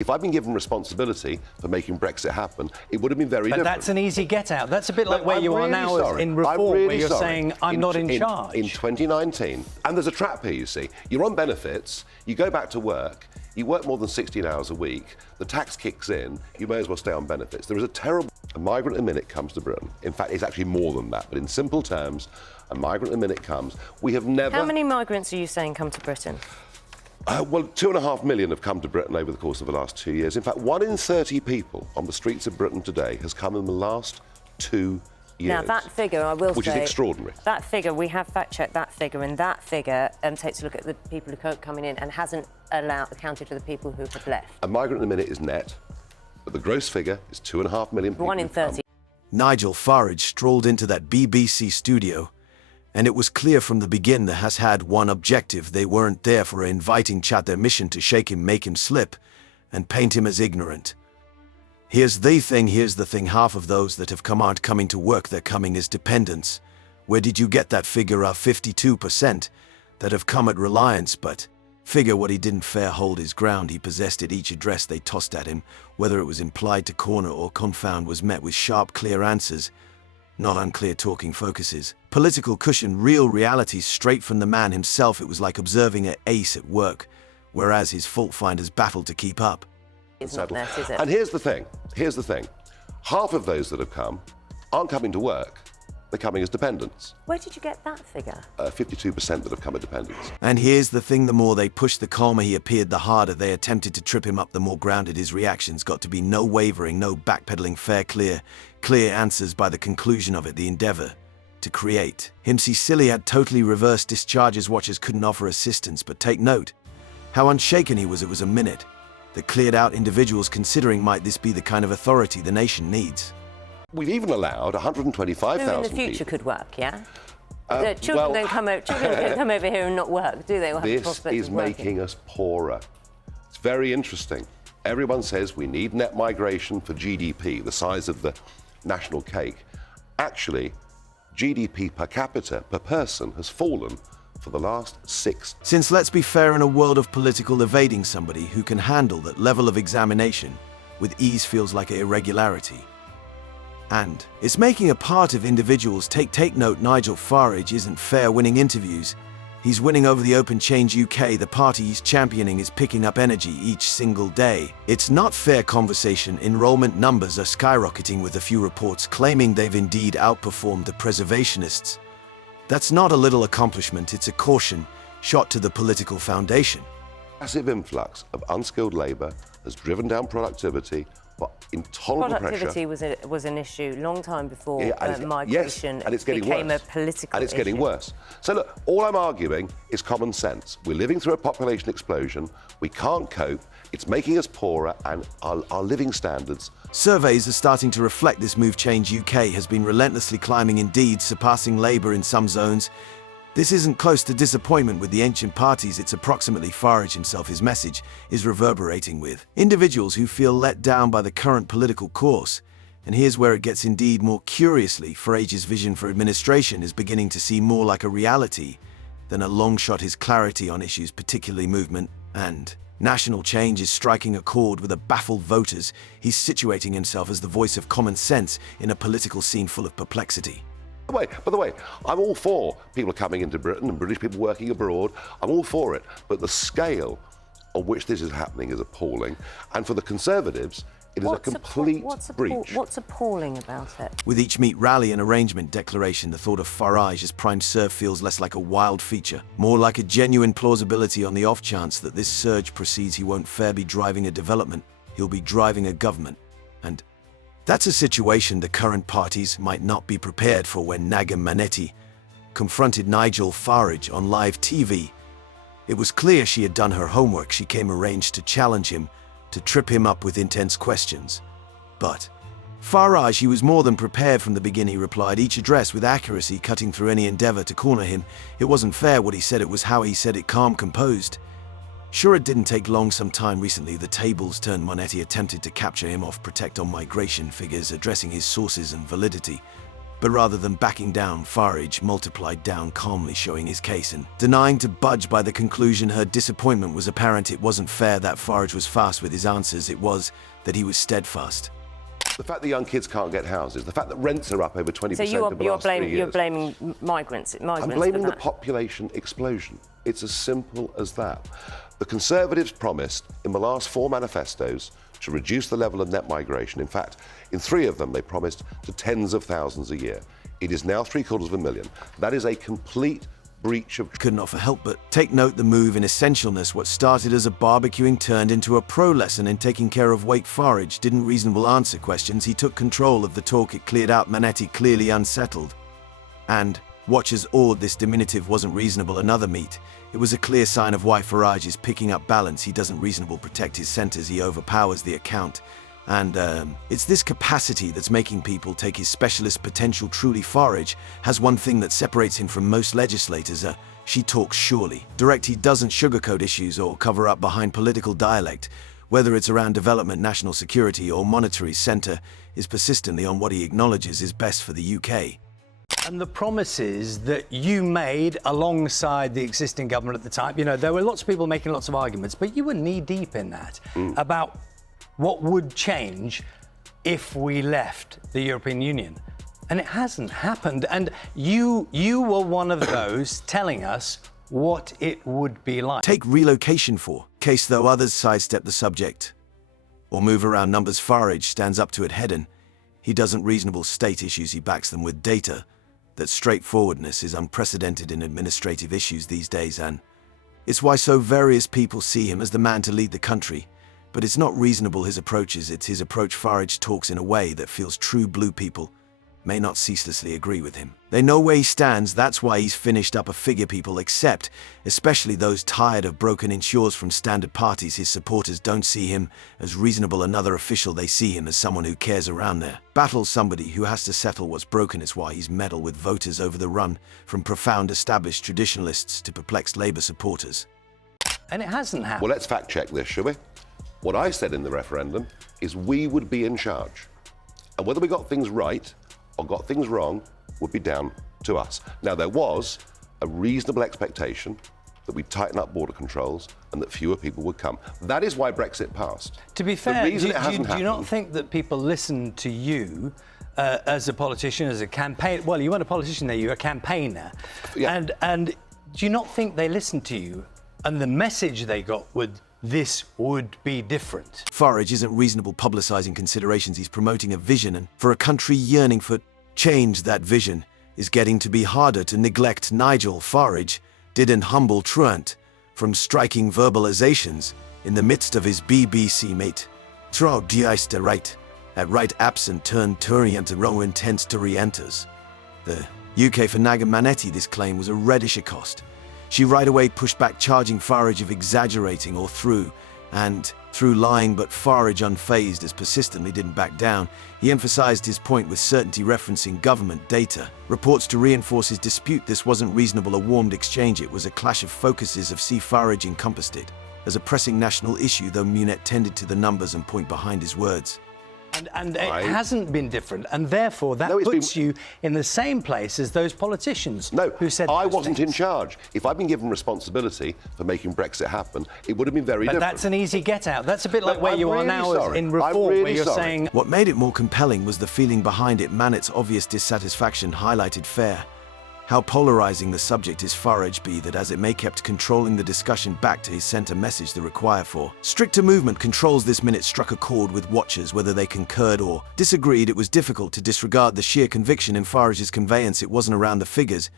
If I'd been given responsibility for making Brexit happen, it would have been very different. But that's an easy get-out. That's a bit like where you are now in Reform, where you're saying, I'm not in charge. In 2019, and there's a trap here, you see. You're on benefits, you go back to work, you work more than 16 hours a week, the tax kicks in, you may as well stay on benefits. There is a terrible... A migrant a minute comes to Britain. In fact, it's actually more than that, but in simple terms, a migrant a minute comes. We have never... How many migrants are you saying come to Britain? Well, 2.5 million have come to Britain over the course of the last 2 years. In fact, 1 in 30 people on the streets of Britain today has come in the last 2 years. Now, that figure, I will say... Which is extraordinary. That figure, we have fact-checked that figure, and that figure takes a look at the people who are coming in and hasn't accounted for the people who have left. A migrant a minute is net, but the gross figure is 2.5 million people. 1 in 30. Nigel Farage strolled into that BBC studio, and it was clear from the begin that has had one objective. They weren't there for an inviting chat, their mission to shake him, make him slip, and paint him as ignorant. Here's the thing, half of those that have come aren't coming to work, they're coming as dependents. Where did you get that figure of 52% that have come at Reliance? But figure what, he didn't fair hold his ground, he possessed it. Each address they tossed at him, whether it was implied to corner or confound, was met with sharp, clear answers. Not unclear talking focuses. Political cushion, real realities straight from the man himself. It was like observing an ace at work, whereas his fault-finders battled to keep up. It's not that, is it? And here's the thing. Half of those that have come aren't coming to work. They're coming as dependents. Where did you get that figure? 52% that have come as dependents. And here's the thing, the more they pushed, the calmer he appeared, the harder they attempted to trip him up, the more grounded his reactions got to be. No wavering, no backpedaling, fair, clear answers by the conclusion of it, the endeavor to create. Him see silly had totally reversed discharges, watchers couldn't offer assistance, but take note how unshaken he was. It was a minute that cleared out individuals considering, might this be the kind of authority the nation needs? We've even allowed 125,000 Who in the future could work, yeah? Children don't come over here and not work, do they? This is making us poorer. It's very interesting. Everyone says we need net migration for GDP, the size of the national cake. Actually, GDP per capita, per person, has fallen for the last 6. Since, let's be fair, in a world of political evading, somebody who can handle that level of examination with ease feels like an irregularity. And it's making a part of individuals. Take note, Nigel Farage isn't fair winning interviews. He's winning over the Open Change UK. The party he's championing is picking up energy each single day. It's not fair conversation. Enrollment numbers are skyrocketing, with a few reports claiming they've indeed outperformed the preservationists. That's not a little accomplishment, it's a caution shot to the political foundation. Massive influx of unskilled labour has driven down productivity, but intolerable productivity pressure. was an issue long time before Yes, migration and it's getting became worse. a political And it's issue. getting worse. So look, all I'm arguing is common sense. We're living through a population explosion. We can't cope. It's making us poorer, and our living standards. Surveys are starting to reflect this move. Change UK has been relentlessly climbing, indeed surpassing Labour in some zones. This isn't close to disappointment with the ancient parties. It's approximately Farage himself. His message is reverberating with individuals who feel let down by the current political course. And here's where it gets indeed more curiously. Farage's vision for administration is beginning to seem more like a reality than a long shot. His clarity on issues, particularly movement and national change, is striking a chord with the baffled voters. He's situating himself as the voice of common sense in a political scene full of perplexity. By the way, I'm all for people coming into Britain and British people working abroad. I'm all for it. But the scale on which this is happening is appalling. And for the Conservatives, it is a complete breach. What's appalling about it? With each meet, rally and arrangement declaration, the thought of Farage as Prime Serve feels less like a wild feature, more like a genuine plausibility. On the off chance that this surge proceeds, he won't fair be driving a development, he'll be driving a government. And that's a situation the current parties might not be prepared for. When Naga Manetti confronted Nigel Farage on live TV, it was clear she had done her homework. She came arranged to challenge him, to trip him up with intense questions. But Farage, he was more than prepared from the beginning. He replied each address with accuracy, cutting through any endeavor to corner him. It wasn't fair what he said, it was how he said it, calm, composed. Sure, it didn't take long. Some time recently, the tables turned. Monetti attempted to capture him off, protect on migration figures, addressing his sources and validity. But rather than backing down, Farage multiplied down, calmly showing his case and denying to budge. By the conclusion, her disappointment was apparent. It wasn't fair that Farage was fast with his answers, it was that he was steadfast. The fact that young kids can't get houses, the fact that rents are up over 20% so over the last 3 years. You're blaming migrants I'm blaming the population explosion. It's as simple as that. The Conservatives promised in the last 4 manifestos to reduce the level of net migration. In fact, in 3 of them, they promised to tens of thousands a year. It is now 750,000. That is a complete breach of... Couldn't offer help but take note the move in essentialness. What started as a barbecuing turned into a pro lesson in taking care of Wake. Farage didn't reasonable answer questions. He took control of the talk. It cleared out Manetti, clearly unsettled. And watchers awed. This diminutive wasn't reasonable. Another meet. It was a clear sign of why Farage is picking up balance. He doesn't reasonable protect his centers. He overpowers the account. And it's this capacity that's making people take his specialist potential. Truly, Farage has one thing that separates him from most legislators. She talks surely. Direct. He doesn't sugarcoat issues or cover up behind political dialect. Whether it's around development, national security, or monetary center, is persistently on what he acknowledges is best for the UK. And the promises that you made alongside the existing government at the time, you know, there were lots of people making lots of arguments, but you were knee-deep in that about what would change if we left the European Union. And it hasn't happened. And you were one of those telling us what it would be like. Take relocation for case, though others sidestep the subject or move around numbers. Farage stands up to it head on. He doesn't reasonable state issues, he backs them with data. That straightforwardness is unprecedented in administrative issues these days, and it's why so various people see him as the man to lead the country. But it's not reasonable his approaches, it's his approach. Farage talks in a way that feels true blue people may not ceaselessly agree with him. They know where he stands, that's why he's finished up a figure people accept, especially those tired of broken insures from standard parties. His supporters don't see him as reasonable another official, they see him as someone who cares around there. Battles somebody who has to settle what's broken. It's why he's meddled with voters over the run, from profound established traditionalists to perplexed Labour supporters. And it hasn't happened. Well, let's fact check this, shall we? What I said in the referendum is we would be in charge. And whether we got things right or got things wrong would be down to us. Now, there was a reasonable expectation that we'd tighten up border controls and that fewer people would come. That is why Brexit passed. To be fair, do you not happened... think that people listen to you as a politician, as a campaign? Well, you weren't a politician there, you were a campaigner. Yeah. And do you not think they listened to you and the message they got would this would be different? Farage isn't reasonable publicising considerations. He's promoting a vision, and for a country yearning for change, that vision is getting to be harder to neglect. Nigel Farage didn't humble truant from striking verbalizations in the midst of his BBC mate. Trau diaiste right, at right absent turn turient row intense to re-enters. The UK for Naga Manetti, this claim was a reddish accost. She right away pushed back, charging Farage of exaggerating or through lying, but Farage, unfazed as persistently didn't back down. He emphasized his point with certainty, referencing government data reports to reinforce his dispute. This wasn't reasonable, a warmed exchange, it was a clash of focuses. Farage encompassed it as a pressing national issue, though Munet tended to the numbers and point behind his words. And it hasn't been different, and therefore that puts you in the same place as those politicians who said I wasn't in charge. If I'd been given responsibility for making Brexit happen, it would have been very different. But that's an easy get-out. That's a bit like where you are now in Reform, where you're saying... What made it more compelling was the feeling behind it. Manet's obvious dissatisfaction highlighted fair how polarizing the subject is. Farage be that as it may kept controlling the discussion back to his centre message. The require for stricter movement controls this minute struck a chord with watchers, whether they concurred or disagreed. It was difficult to disregard the sheer conviction in Farage's conveyance. It wasn't around the figures.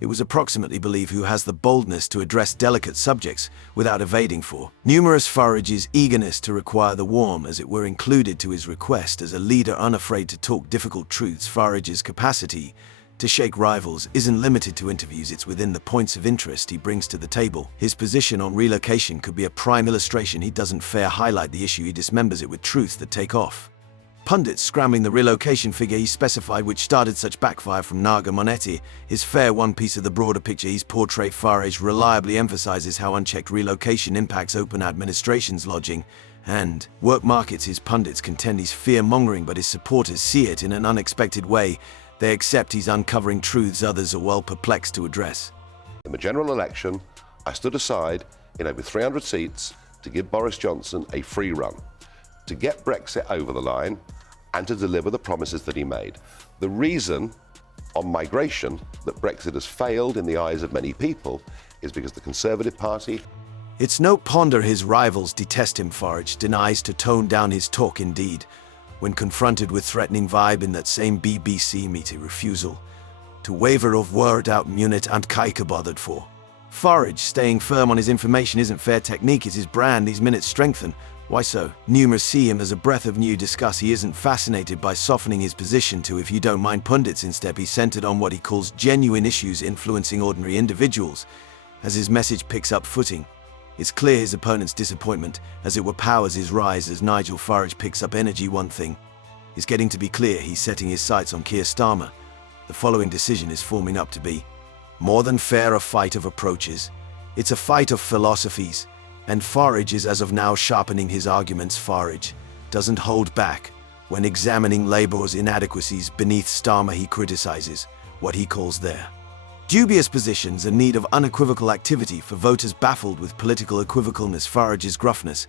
It was approximately believe who has the boldness to address delicate subjects without evading for numerous. Farage's eagerness to require the warm, as it were, included to his request as a leader unafraid to talk difficult truths. Farage's capacity to shake rivals isn't limited to interviews, it's within the points of interest he brings to the table. His position on relocation could be a prime illustration. He doesn't fair highlight the issue, he dismembers it with truths that take off. Pundits scrambling the relocation figure he specified, which started such backfire from Naga Monetti, is fair one piece of the broader picture he's portrayed. Farage reliably emphasizes how unchecked relocation impacts open administrations, lodging, and work markets. His pundits contend he's fear-mongering, but his supporters see it in an unexpected way. They accept he's uncovering truths others are well perplexed to address. In the general election, I stood aside in over 300 seats to give Boris Johnson a free run, to get Brexit over the line and to deliver the promises that he made. The reason on migration that Brexit has failed in the eyes of many people is because the Conservative Party. It's no ponder his rivals detest him. Farage denies to tone down his talk. Indeed, when confronted with threatening vibe in that same BBC meeting, refusal to waver of word out munit and kaika bothered for. Farage staying firm on his information isn't fair technique, it's his brand these minutes strengthen. Why so? Numerous see him as a breath of new discuss. He isn't fascinated by softening his position to, if you don't mind, pundits. Instead, he's centered on what he calls genuine issues influencing ordinary individuals. As his message picks up footing, it's clear his opponent's disappointment, as it were, powers his rise. As Nigel Farage picks up energy, one thing is getting to be clear: he's setting his sights on Keir Starmer. The following decision is forming up to be more than fair a fight of approaches. It's a fight of philosophies, and Farage is as of now sharpening his arguments. Farage doesn't hold back. When examining Labour's inadequacies beneath Starmer, he criticizes what he calls their dubious positions in need of unequivocal activity for voters baffled with political equivocalness. Farage's gruffness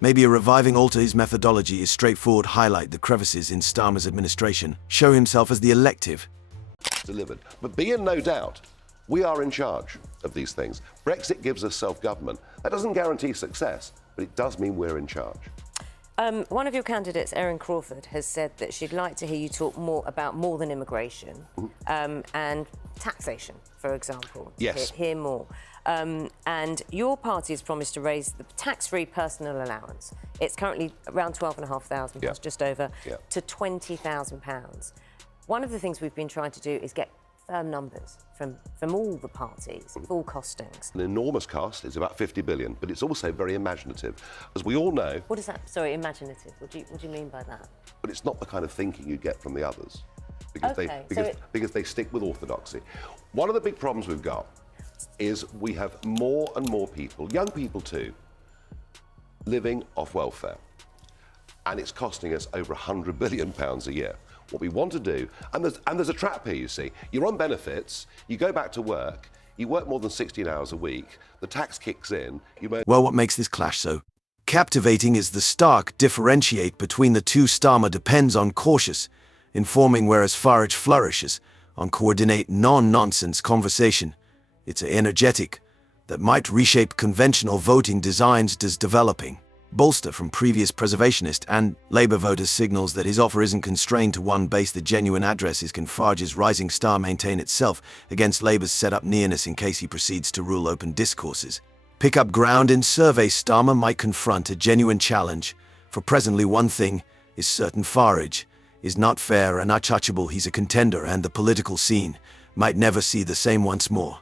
may be a reviving alter. His methodology is straightforward: highlight the crevices in Starmer's administration, show himself as the elective. Delivered. But be in no doubt, we are in charge of these things. Brexit gives us self-government. That doesn't guarantee success, but it does mean we're in charge. One of your candidates, Erin Crawford, has said that she'd like to hear you talk more about more than immigration and taxation, for example. Yes. Hear more. And your party has promised to raise the tax-free personal allowance. It's currently around £12,500, Yeah. just over, Yeah. to £20,000. One of the things we've been trying to do is get firm numbers from all the parties, full costings. An enormous cost. It's about 50 billion, but it's also very imaginative. As we all know, What is that? Sorry, imaginative. What do you mean by that? but it's not the kind of thinking you get from the others, because Okay, because they stick with orthodoxy. One of the big problems we've got is we have more and more people, young people too, living off welfare, and it's costing us over £100 billion a year. What we want to do, and there's a trap here, you see. You're on benefits, you go back to work, you work more than 16 hours a week, the tax kicks in, you may... Well, what makes this clash so captivating is the stark differentiate between the two. Starmer depends on cautious informing, whereas Farage flourishes on coordinate non-nonsense conversation. It's energetic that might reshape conventional voting designs. Does developing bolster from previous preservationist and Labour voters signals that his offer isn't constrained to one base. The genuine address is: can Farage's rising star maintain itself against Labour's set-up nearness in case he proceeds to rule open discourses? Pick up ground in survey. Starmer might confront a genuine challenge, for presently one thing is certain: Farage is not fair and untouchable. He's a contender, and the political scene might never see the same once more.